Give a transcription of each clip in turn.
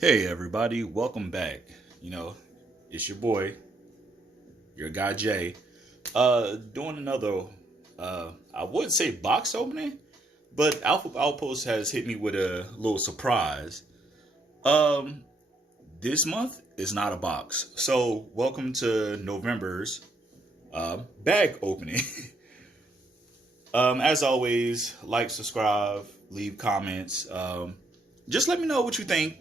Hey everybody, welcome back. It's your boy, your guy Jay. Doing another I wouldn't say box opening, but Outpost has hit me with a little surprise. Um this month is not a box. So welcome to November's bag opening. As always, like, subscribe, leave comments. Just let me know what you think.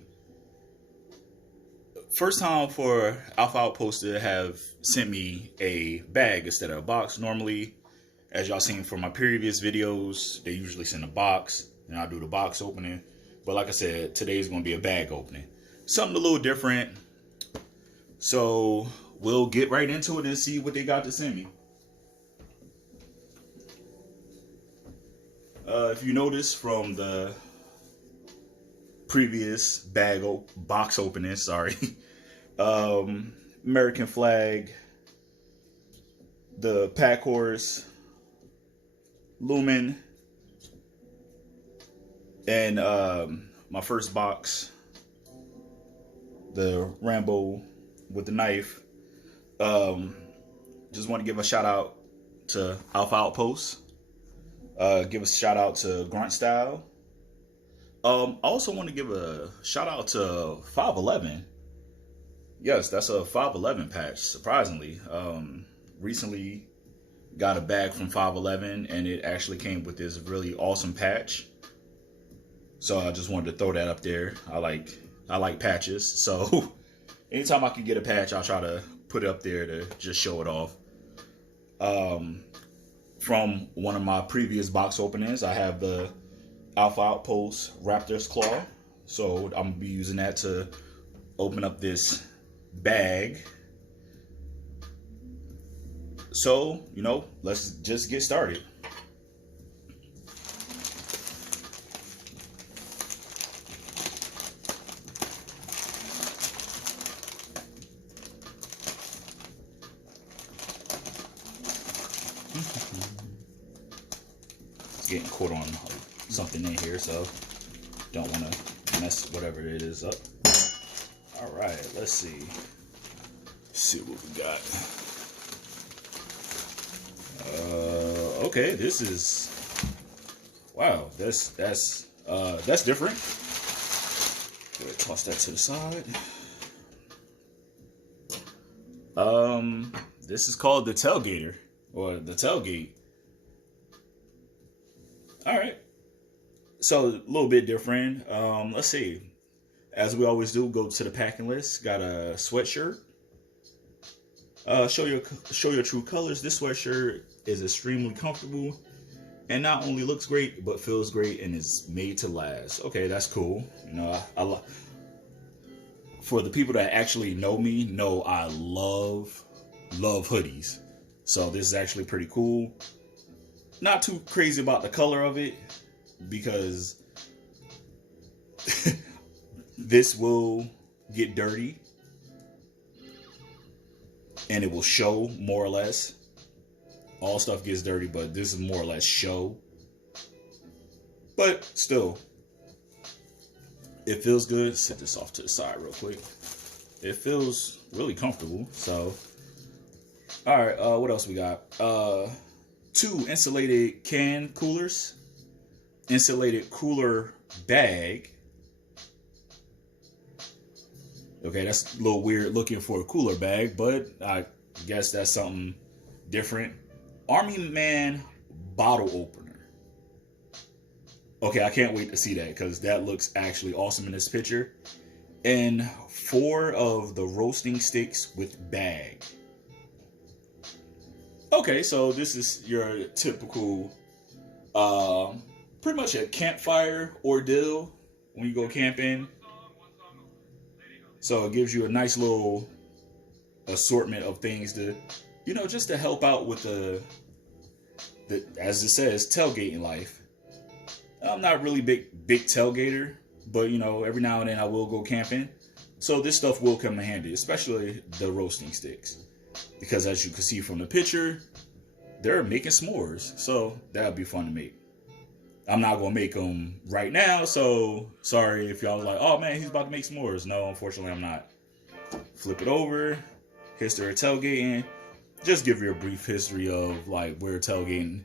First time for Alpha Outpost to have sent me a bag instead of a box. Normally, as y'all seen from my previous videos, they usually send a box and I'll do the box opening. But like I said, today's going to be a bag opening. Something a little different. So we'll get right into it and see what they got to send me. If you notice from the previous box opening, sorry, American flag, the pack horse, Lumen, and my first box, the Rambo with the knife. Just want to give a shout out to Alpha Outpost. Give a shout out to Grunt Style. I also want to give a shout out to 511. Yes, that's a 511 patch, surprisingly. Recently got a bag from 511 and it actually came with this really awesome patch. So I just wanted to throw that up there. I like patches. So anytime I can get a patch, I'll try to put it up there to just show it off. From one of my previous box openings, I have the Alpha Outpost Raptor's Claw. So I'm going to be using that to open up this bag. So, let's just get started. Getting caught on something in here, so don't want to mess whatever it is up. All right, let's see what we got. Okay, this is, wow, that's different. Go ahead, toss that to the side. This is called the Tailgater, or the Tailgate. All right, so a little bit different. Let's see. As we always do, go to the packing list. Got a sweatshirt. Show your true colors. This sweatshirt is extremely comfortable and not only looks great but feels great and is made to last. Okay, that's cool. For the people that actually know me, know I love hoodies. So this is actually pretty cool. Not too crazy about the color of it because this will get dirty and it will show more or less. All stuff gets dirty, but this is more or less show. But still, it feels good. Set this off to the side real quick. It feels really comfortable. So, all right, what else we got? 2 insulated can coolers, insulated cooler bag. Okay, that's a little weird looking for a cooler bag, but I guess that's something different. Army Man bottle opener. Okay, I can't wait to see that because that looks actually awesome in this picture. And 4 of the roasting sticks with bag. Okay, so this is your typical, pretty much a campfire ordeal when you go camping. So it gives you a nice little assortment of things to, just to help out with the as it says, tailgating life. I'm not really big tailgater, but every now and then I will go camping. So this stuff will come in handy, especially the roasting sticks. Because as you can see from the picture, they're making s'mores. So that'll be fun to make. I'm not gonna make them right now, so sorry if y'all was like, oh man, he's about to make s'mores. No, unfortunately I'm not. Flip it over. History of tailgating. Just give you a brief history of like where tailgating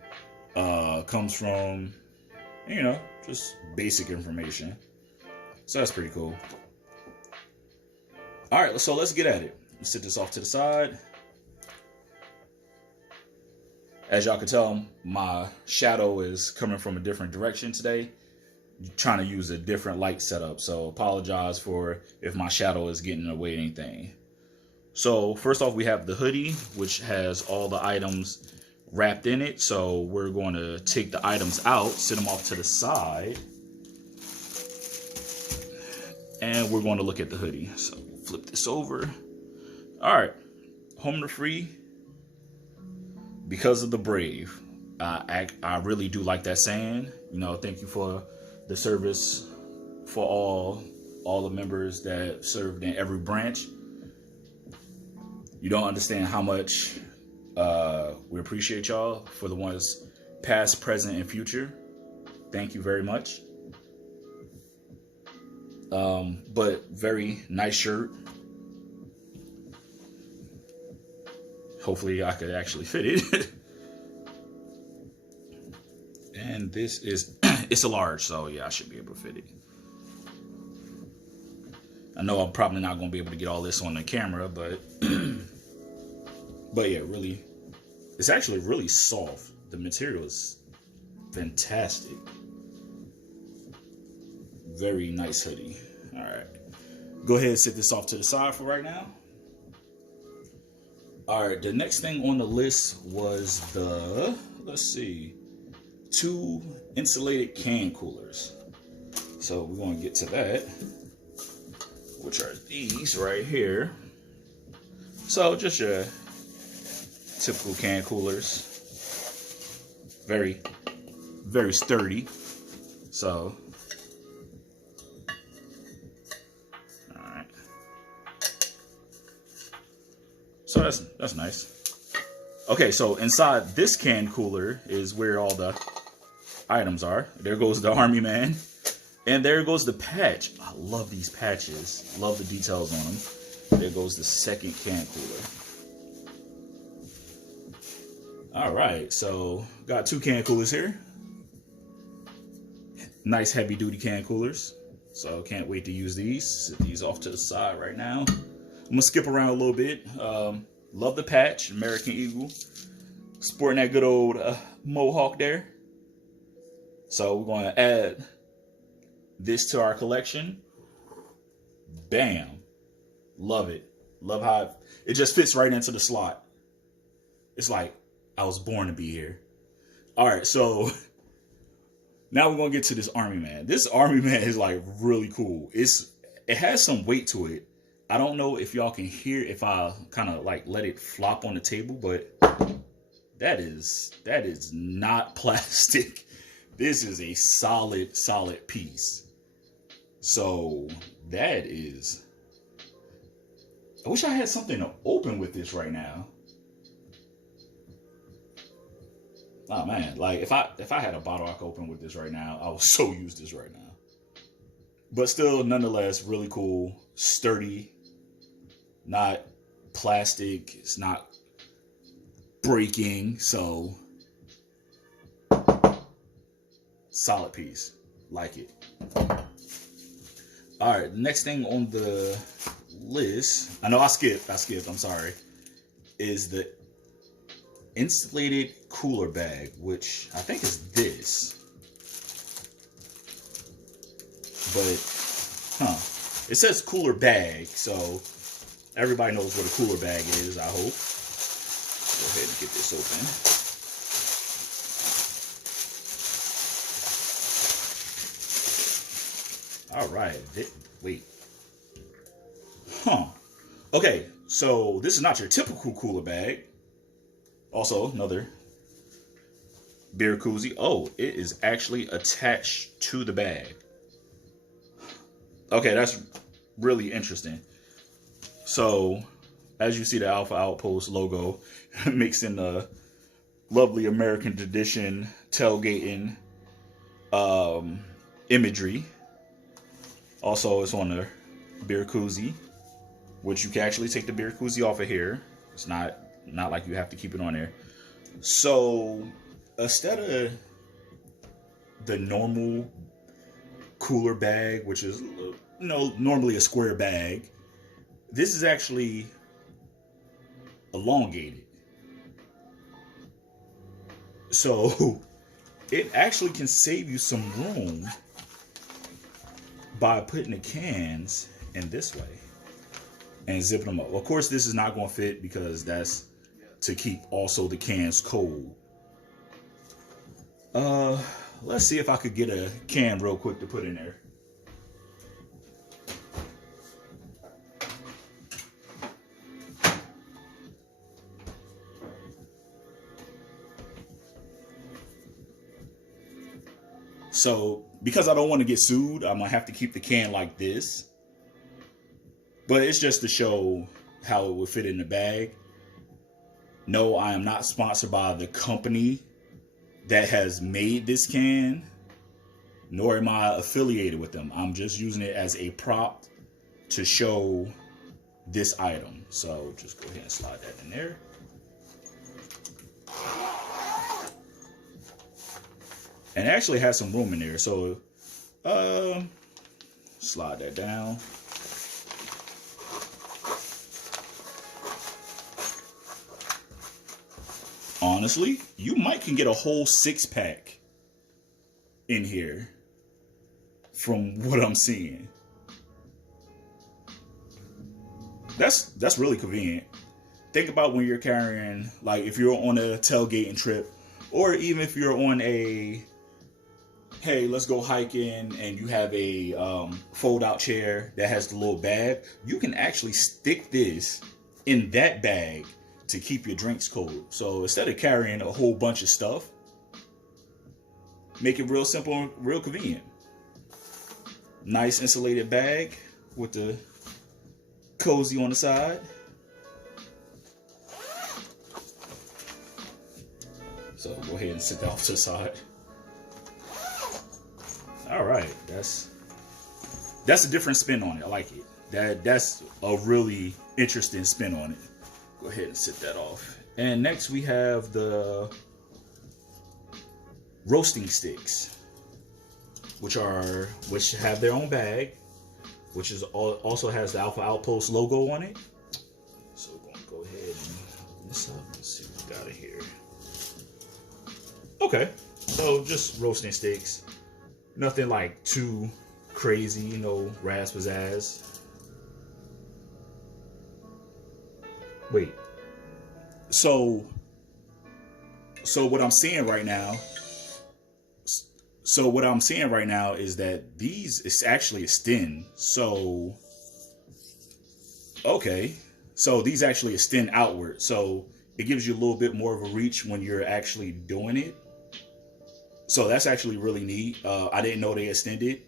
comes from. You know, just basic information. So that's pretty cool. All right, so let's get at it. Let's set this off to the side. As y'all can tell, my shadow is coming from a different direction today. Trying to use a different light setup, so apologize for if my shadow is getting away anything. So first off, we have the hoodie, which has all the items wrapped in it. So we're going to take the items out, sit them off to the side, and we're going to look at the hoodie. So flip this over. All right, home to free. Because of the brave. I really do like that saying. You know, thank you for the service for all the members that served in every branch. You don't understand how much we appreciate y'all. For the ones past, present, and future, thank you very much. But very nice shirt. Hopefully I could actually fit it. And this is, it's a large, so yeah, I should be able to fit it. I know I'm probably not going to be able to get all this on the camera, but yeah, really, it's actually really soft. The material is fantastic. Very nice hoodie. All right, go ahead and set this off to the side for right now. All right, the next thing on the list was the, let's see, 2 insulated can coolers. So we're going to get to that, which are these right here. So just your typical can coolers. Very, very sturdy. So, all right. So that's nice. Okay, so inside this can cooler is where all the items are. There goes the Army Man. And there goes the patch. I love these patches. Love the details on them. There goes the second can cooler. Alright, so got 2 can coolers here. Nice heavy duty can coolers. So can't wait to use these. Set these off to the side right now. I'm gonna skip around a little bit. Love the patch, American Eagle. Sporting that good old mohawk there. So we're going to add this to our collection. Bam. Love it. Love how it just fits right into the slot. It's like I was born to be here. All right, so now we're going to get to this Army Man. This Army Man is like really cool. It has some weight to it. I don't know if y'all can hear if I kind of like let it flop on the table, but that is not plastic. This is a solid piece. So that is, I wish I had something to open with this right now. Oh man, like if I had a bottle I could open with this right now, I would so use this right now. But still, nonetheless, really cool, sturdy, not plastic, it's not breaking, so solid piece, like it. All right, next thing on the list, I know I skipped, I'm sorry, is the insulated cooler bag, which I think is this. But, it says cooler bag, so everybody knows what a cooler bag is, I hope. Go ahead and get this open. All right, wait. Okay, so this is not your typical cooler bag. Also, another beer koozie. Oh, it is actually attached to the bag. Okay, that's really interesting. So, as you see the Alpha Outpost logo mixed in the lovely American tradition tailgating imagery. Also, it's on the beer koozie, which you can actually take the beer koozie off of here. It's not like you have to keep it on there. So instead of the normal cooler bag, which is normally a square bag, this is actually elongated. So it actually can save you some room by putting the cans in this way and zipping them up. Of course, this is not going to fit because that's to keep also the cans cold. Let's see if I could get a can real quick to put in there. So, because I don't want to get sued, I'm going to have to keep the can like this. But it's just to show how it would fit in the bag. No, I am not sponsored by the company that has made this can, nor am I affiliated with them. I'm just using it as a prop to show this item. So, just go ahead and slide that in there. And it actually has some room in there, so slide that down. Honestly, you might can get a whole 6-pack in here from what I'm seeing. That's really convenient. Think about when you're carrying, like if you're on a tailgating trip, or even if you're on a, hey, let's go hiking, and you have a fold-out chair that has the little bag, you can actually stick this in that bag to keep your drinks cold. So instead of carrying a whole bunch of stuff, make it real simple and real convenient. Nice insulated bag with the cozy on the side. So go ahead and sit that off to the side. All right, that's a different spin on it. I like it. That's a really interesting spin on it. Go ahead and sit that off. And next we have the roasting sticks, which have their own bag, which is also has the Alpha Outpost logo on it. So we're going to go ahead and open this up. Let's see what we got in here. Okay, so just roasting sticks. Nothing like too crazy, razzmatazz. Wait. So what I'm seeing right now. So what I'm seeing right now is that these is actually extend. So okay. So these actually extend outward. So it gives you a little bit more of a reach when you're actually doing it. So that's actually really neat. I didn't know they extended.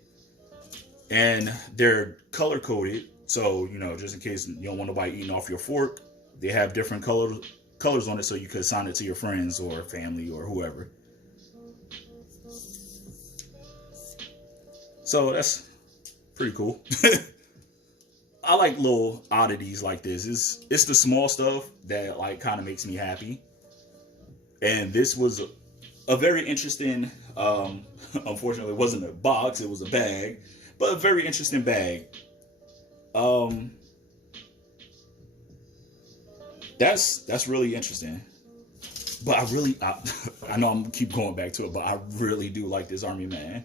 And they're color coded. So, just in case you don't want nobody eating off your fork, they have different colors on it so you could assign it to your friends or family or whoever. So that's pretty cool. I like little oddities like this. It's the small stuff that like kind of makes me happy. And this was a very interesting, unfortunately it wasn't a box, it was a bag, but a very interesting bag. That's really interesting. But I know I'm keep going back to it, but I really do like this Army man.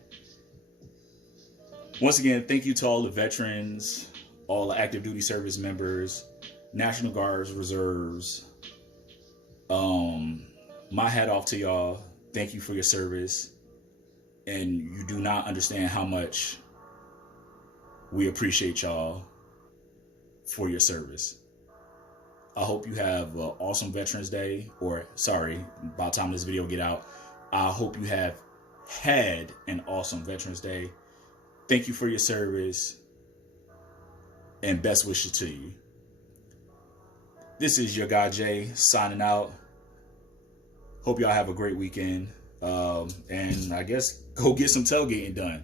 Once again, thank you to all the veterans, all the active duty service members, National Guards, Reserves. My hat off to y'all. Thank you for your service. And you do not understand how much we appreciate y'all for your service. I hope you have an awesome Veterans Day, or sorry, by the time this video get out, I hope you have had an awesome Veterans Day. Thank you for your service and best wishes to you. This is your guy Jay signing out. Hope y'all have a great weekend. And I guess go get some tailgating done.